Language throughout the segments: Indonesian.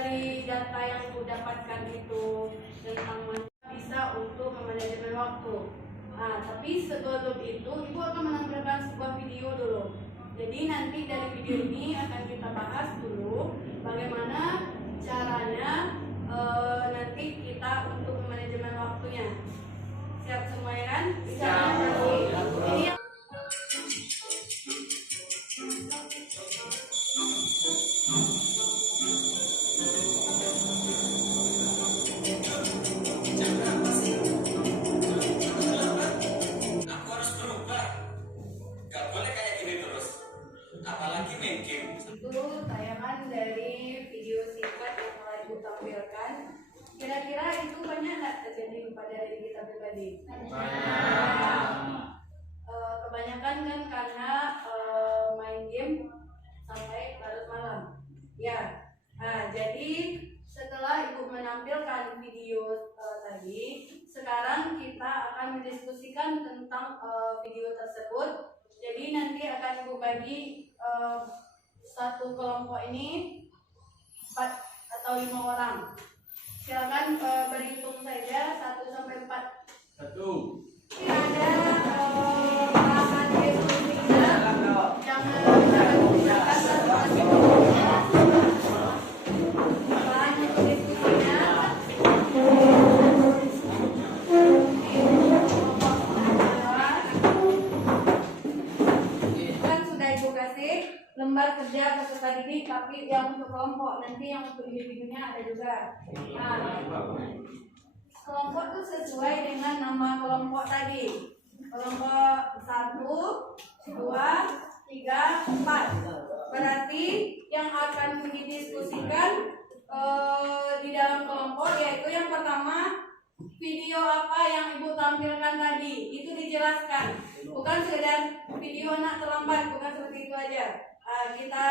dari data yang Ibu dapatkan itu tentang bisa untuk memanajemen waktu. Nah, tapi sebelum itu Ibu akan menampilkan sebuah video dulu. Jadi nanti dari video ini akan kita bahas dulu bagaimana caranya nanti kita untuk memanajemen waktunya. Siap semuanya kan? Siap. Jadi apalagi main game. Itu tayangan dari video singkat yang telah Ibu tampilkan. Kira-kira itu banyak nggak terjadi pada diri kita pribadi? Kebanyakan kan karena main game sampai larut malam. Ya. Nah, jadi setelah Ibu menampilkan video tadi, sekarang kita akan mendiskusikan tentang video tersebut. Jadi nanti akan Ibu bagi satu kelompok ini 4 atau 5 orang. Silakan berhitung saja 1 sampai 4. 1. Ada bahan diskusinya. Jangan menggunakan bahan diskusinya. Lembar kerja peserta didik, tapi yang untuk kelompok, nanti yang untuk individunya ada juga. Nah, kelompok itu sesuai dengan nama kelompok tadi. Kelompok 1, 2, 3, 4. Berarti yang akan didiskusikan di dalam kelompok yaitu yang pertama, video apa yang Ibu tampilkan tadi itu dijelaskan, bukan sekedar video anak terlambat, bukan seperti itu aja. Kita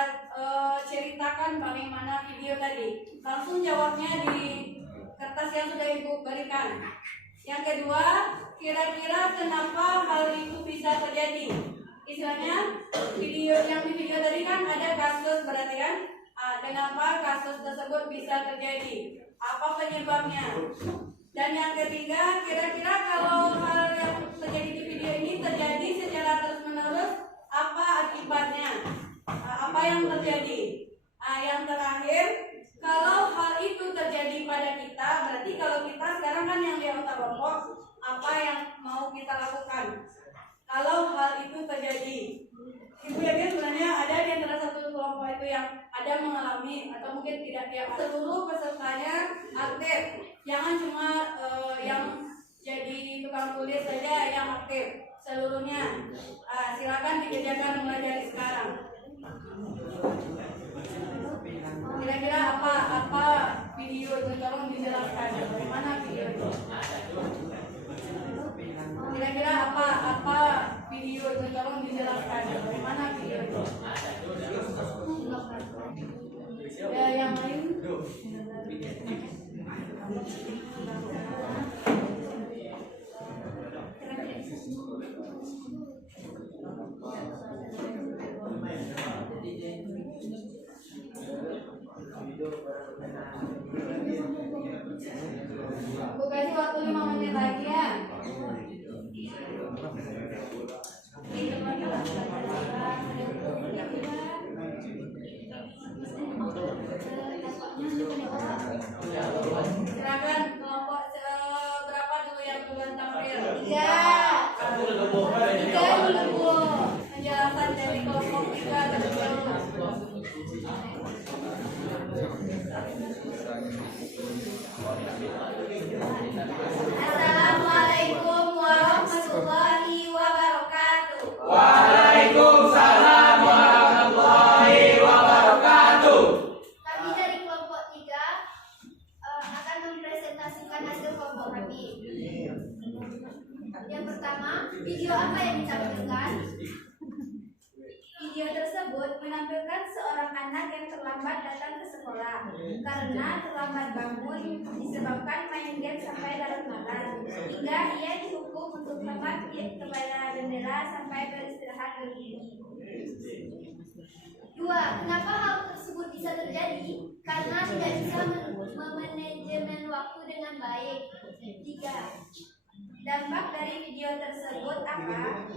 ceritakan bagaimana video tadi. Langsung jawabnya di kertas yang sudah Ibu berikan. Yang kedua, kira-kira kenapa hal itu bisa terjadi? Istilahnya video yang di video tadi kan ada kasus, berarti kan kenapa kasus tersebut bisa terjadi? Apa penyebabnya? Dan yang ketiga, kira-kira kalau hal yang terjadi di video ini terjadi secara terus-menerus, apa akibatnya? Apa yang terjadi? Yang terakhir, kalau hal itu terjadi pada kita, berarti kalau kita sekarang kan yang di anggota kelompok, apa yang mau kita lakukan? Kalau hal itu terjadi, Ibu yakin sebenarnya ada di antara satu kelompok itu yang ada mengalami atau mungkin tidak tiap seluruh pesertanya aktif. Jangan cuma yang jadi tukang tulis saja yang aktif, seluruhnya. Silakan dikerjakan mulai dari sekarang. Kira-kira apa video itu, tolong dijelaskan bagaimana video itu. Kira-kira apa video itu, tolong dijelaskan bagaimana video itu. Ya, yang lain. Bu kasih waktu 5 menit lagi ya. Silakan kelompok berapa dulu yang duluan tampil? 3 dulu. Penjelasan dari kelompok 3 terlebih dahulu. Assalamualaikum warahmatullahi wabarakatuh. Waalaikumsalam warahmatullahi wabarakatuh. Kami dari kelompok 3 akan mempresentasikan hasil kelompok kami. Yang pertama, video apa yang ditampilkan? Video tersebut menampilkan seorang anak yang terlambat datang ke sekolah karena terlambat bangun disebabkan main game sampai larut malam, hingga ia dihukum untuk tepat kepada bendera sampai beristirahat lebih. 2. Kenapa hal tersebut bisa terjadi karena tidak bisa memanajemen waktu dengan baik. 3. Dampak dari video tersebut apa?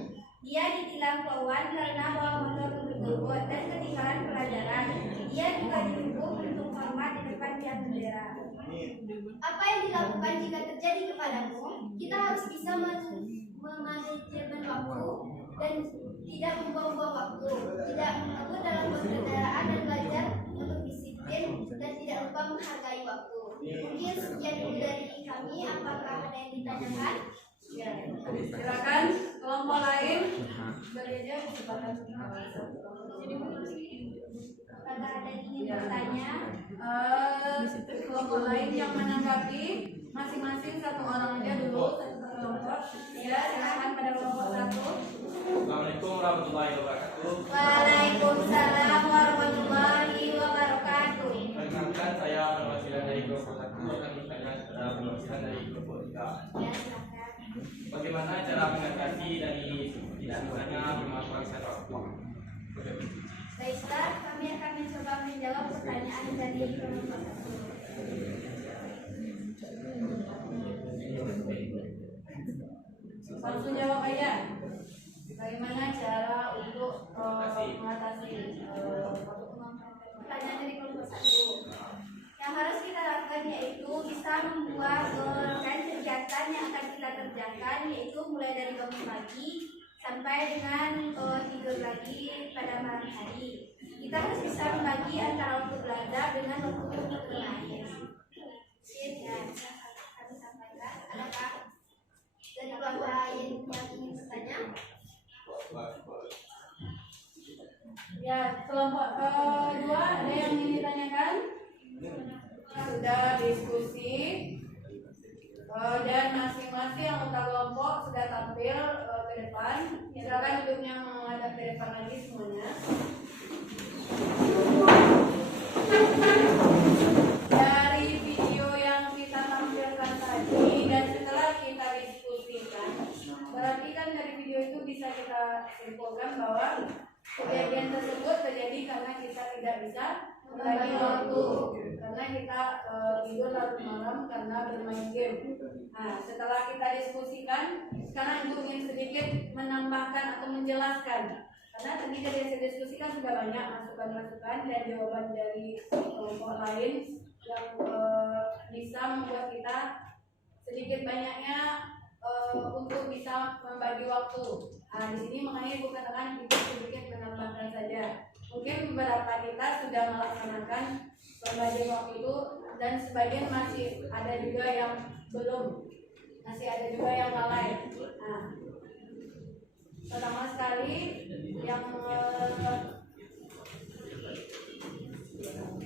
Dia ditilang kawan karena bawa motor untuk bobot dan ketinggalan pelajaran. Dia juga dihukum untuk hormat di depan tiang bendera. Apa yang dilakukan jika terjadi kepadamu? Kita harus bisa memanajemen waktu dan tidak membuang-buang waktu, tidak takut dalam berkendaraan dan belajar untuk disiplin dan tidak lupa menghargai waktu. Mungkin sekian dulu dari kami. Apakah ada yang ditanyakan? Ya, silakan kelompok lain beri aja kesempatan. Apakah ada yang ingin bertanya? Kelompok lain yang menanggapi masing-masing satu orang aja dulu, satu kelompok. Ya, silakan pada kelompok 1. Assalamualaikum warahmatullahi wabarakatuh. Waalaikumsalam warahmatullahi wabarakatuh. Perkenalkan, saya perwakilan dari kelompok 1 dan saya perwakilan dari kelompok 3. Ya, silakan. Bagaimana cara mengatasi dari tidak bisanya memanfaatkan waktu? Baik, Ustaz, kami akan mencoba menjawab pertanyaan dari kelompok 1. Langsung jawab aja. Bagaimana cara untuk mengatasi Pertanyaan dari kelompok 1. Yang harus kita lakukan yaitu bisa membuat kegiatan yang akan kita kerjakan, yaitu mulai dari bangun pagi sampai dengan tidur lagi pada malam hari. Kita harus bisa membagi antara waktu belajar dengan waktu bermain. Ya, kami sampaikan. Adakah dari kelompok lain yang ingin bertanya? Ya, kelompok kedua ada yang ingin ditanyakan? Sudah diskusi dan masing-masing anggota kelompok sudah tampil ke depan. Silakan duduknya menghadap ke depan lagi semuanya. Dari video yang kita tampilkan tadi dan setelah kita diskusikan, berarti kan dari video itu bisa kita simpulkan bahwa kejadian tersebut terjadi karena kita tidak bisa membagi waktu, karena kita tidur larut malam karena bermain game. Nah, setelah kita diskusikan, sekarang Ibu ingin sedikit menambahkan atau menjelaskan, karena tadi dari hasil diskusi kan sudah banyak masukan-masukan dan jawaban dari kelompok lain yang bisa membuat kita sedikit banyaknya untuk bisa membagi waktu. Nah, di sini makanya Ibu katakan Ibu sedikit menambahkan saja. Mungkin beberapa kita sudah melaksanakan pembagian waktu itu dan sebagian masih ada juga yang belum, masih ada juga yang lalai. Nah, pertama sekali yang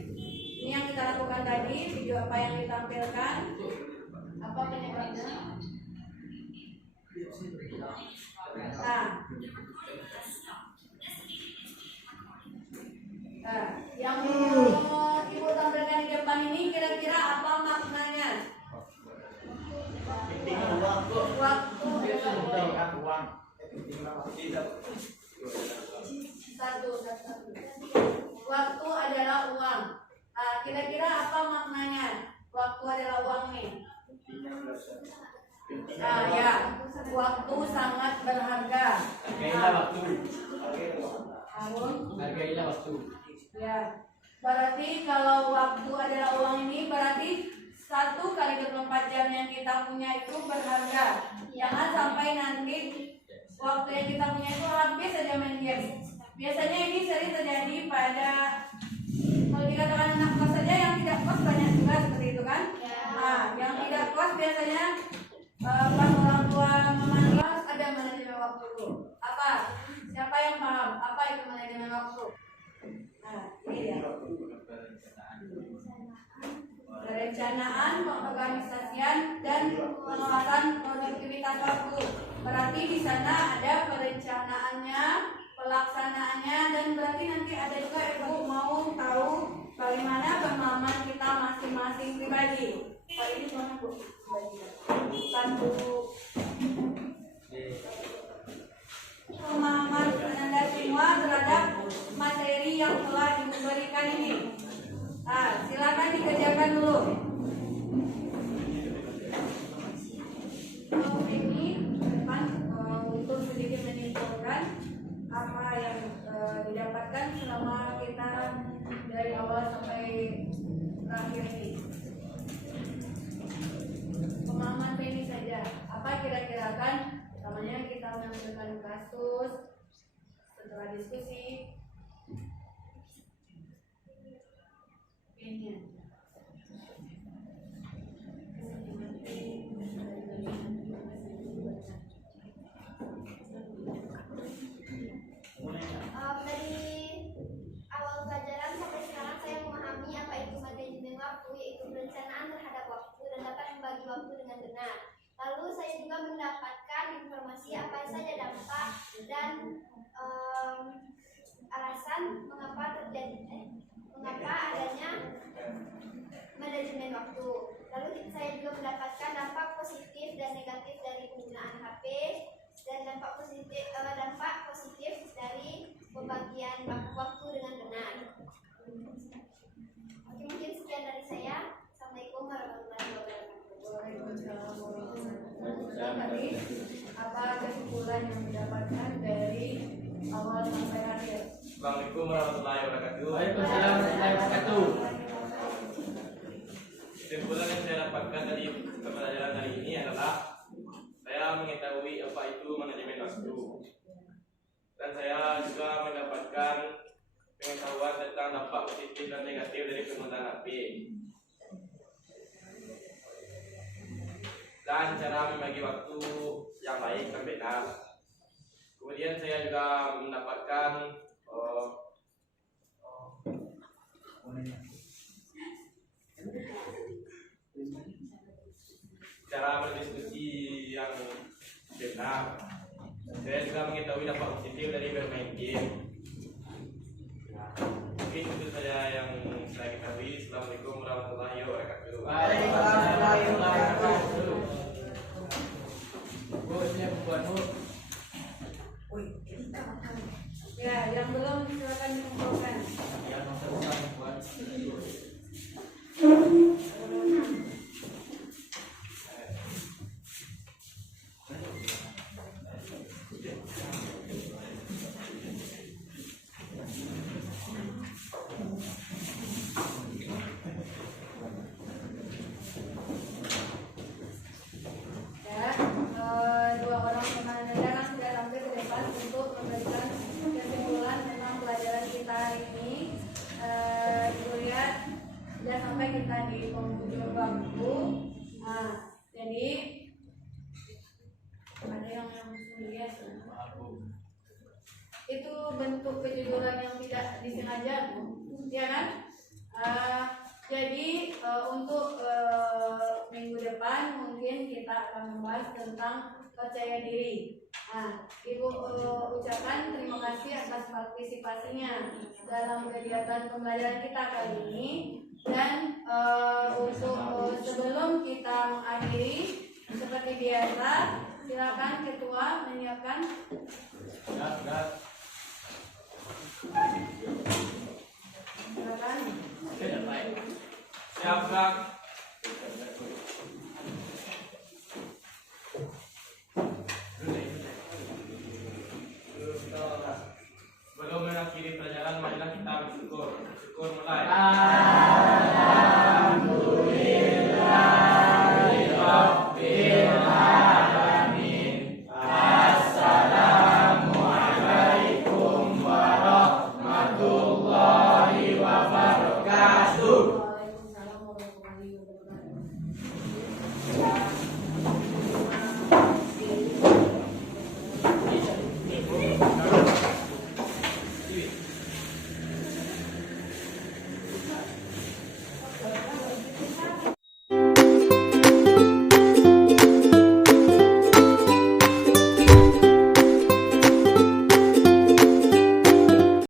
ini yang kita lakukan tadi, video apa yang ditampilkan, apa penyebabnya? Yang Ibu tampilkan di depan ini kira-kira apa maknanya? Waktu satu. Waktu adalah uang. Kira-kira apa maknanya? Waktu adalah uang nih. Ya, waktu sangat berharga. Hargailah waktu. Hargailah waktu. Ya, berarti kalau waktu adalah uang ini berarti 1 kali 24 jam yang kita punya itu berharga. Jangan sampai nanti waktu yang kita punya itu habis saja main game. Biasanya ini sering terjadi pada, kalau dikatakan anak kos saja, yang tidak kos banyak juga seperti itu kan? Nah, yang tidak kos biasanya pas orang tua memanggil ada manajemen waktu dulu. Apa? Siapa yang paham? Apa itu manajemen waktu? Nah, ini dia. Perencanaan, pengorganisasian, dan pengawasan produktivitas waktu. Berarti di sana ada perencanaannya, pelaksanaannya, dan berarti nanti ada juga Ibu mau tahu bagaimana pemahaman kita masing-masing pribadi. Pak ini mana Bu? Satu pemahaman Anda semua terhadap materi yang telah diberikan ini. dikerjakan dulu. Ini depan untuk sedikit menyimpulkan apa yang didapatkan selama kita dari awal sampai terakhir ini. Pemahaman teknis saja. Apa kira-kira kan? Pertamanya kita mengambilkan kasus, setelah diskusi. Ini. Dari awal pelajaran sampai sekarang saya memahami apa itu manajemen waktu, yaitu perencanaan terhadap waktu dan dapat membagi waktu dengan benar. Lalu saya juga mendapatkan informasi apa saja dampak dan alasan mengapa adanya manajemen waktu. Lalu saya juga mendapatkan dampak positif dan negatif dari penggunaan HP dan dampak positif dari pembagian waktu dengan benar. Oke, mungkin sekian dari saya. Assalamualaikum warahmatullahi wabarakatuh. Waalaikumsalam warahmatullahi wabarakatuh. Tadi apa kesimpulan yang didapatkan dari awal sampai akhir? Assalamualaikum warahmatullahi wabarakatuh. Waalaikumsalam warahmatullahi wabarakatuh. Kesimpulan yang saya dapatkan dari pembelajaran hari ini adalah saya mengetahui apa itu manajemen waktu, dan saya juga mendapatkan pengetahuan tentang dampak positif dan negatif dari penggunaan HP dan cara membagi waktu yang baik dan benar. Kemudian saya juga mendapatkan cara berdiskusi yang benar. Saya juga mengetahui dampak positif dari bermain game. Mungkin itu saja yang saya ketahui. Assalamualaikum warahmatullahi wabarakatuh. Waalaikumsalam warahmatullahi wabarakatuh. Bu, ini buatmu. Ya, yang belum silakan dikumpulkan. Ya, nomor buat. Dua orang teman Anda sudah tampil ke depan untuk memberikan kesimpulan tentang pelajaran kita hari ini. Ibu lihat sudah sampai kita di penghujung waktu. Nah, jadi ada yang lihat itu bentuk kejujuran yang tidak disengaja, ya kan? Jadi untuk minggu depan mungkin kita akan membahas tentang percaya diri. Nah, Ibu ucapkan terima kasih atas partisipasinya dalam kegiatan pembelajaran kita kali ini. Dan untuk sebelum kita mengakhiri, seperti biasa, silakan Ketua menyiapkan. Siap, Kak.